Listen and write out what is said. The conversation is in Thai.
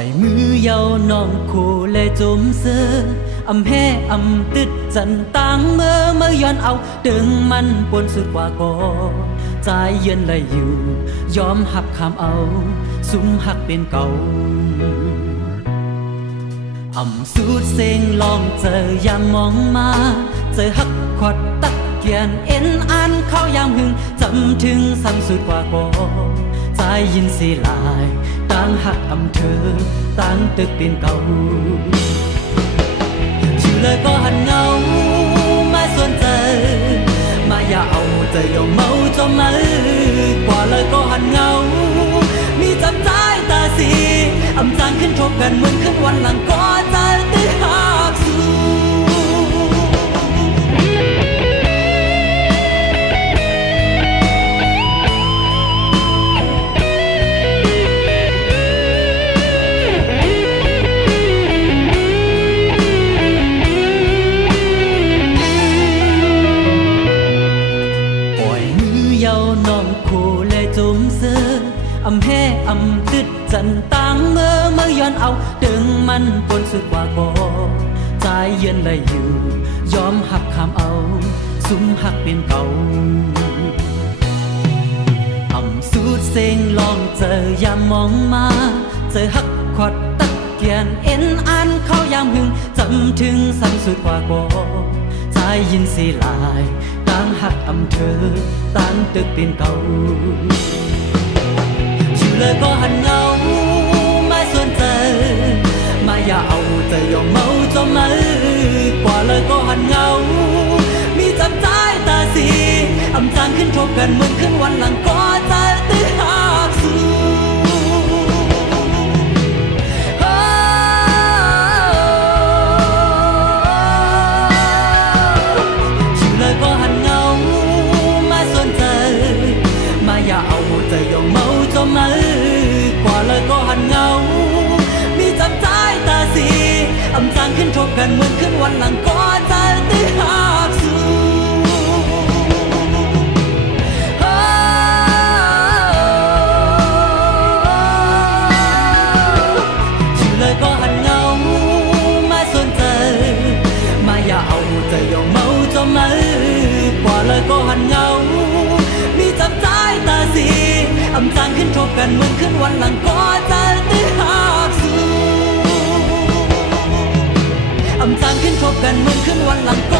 อยมือเยาน้องโคและจมเสืออำแห่อำตึดจันตางเมื่อย้อนเอาดึงมันปนสุดกว่าก่อใจเย็นเลยอยู่ยอมหับคำเอาสุมหักเป็นเก่าอำสูดเสียงลองเจอยามมองมาเจอหักขวัดตักเกียนเอ็นอ่านเข้ายามหึงจำถึงสั่งสุดกว่าก่อใจยินสีลายต่างหักอำเธอต่างตึกเป็นเก่าชื่อเลยก็หันเงามาส่วนเจอมาอย่าเอาเจอยาเมาจมมือกว่าเลยก็หันเงามีจำใจตาสีอำจางขึ้นทบกันเหมือนขึ้นวันหลังก็ใจตื้อหักสู้อำแห่อำตึดจันตางเมื่อย้อนเอาดึงมันปนสุดกว่าก่อใจเย็นเลยอยู่ยอมหักคำเอาสุมหักเป็นเก่าอำสูดเสียงลองเจอยามมองมาเจอหักขวัดตักเกียนเอ็นอ่านเข้ายามหึงจำถึงสั่งสุดกว่าก่อใจยินสีลายต่างหักอำเธอต่างตึกเป็นเก่าเลยก็หันเงาไม่สนใจมาอย่าเอาใจยอมเมาจมมือกว่าเลยก็หันเงามีจำใจตาสีอำจางขึ้นทบกันเหมือนขึ้นวันหลังก็ใจตื้อหักสู้ชื่อเลยก็หันเงาไม่สนใจมาอย่าเอาใจยอมเมาจมมือกว่าเลยก็หันเงามีจำใจตาสีอำจางขึ้นทบกันเหมือนขึ้นวันหลังก็ใจตื้อหักสู้ชื่อเลยก็หันเงาไม่สนใจมาอย่าเอาใจยอมเมาจมมือกว่าเลยก็หันเงามีจำใจตาสีอำจางขึ้นทบกันเหมือนขึ้นวันหลังก็ใจตื้อหักสู้อำจางขึ้นทบกันเหมือนขึ้นวันหลังก็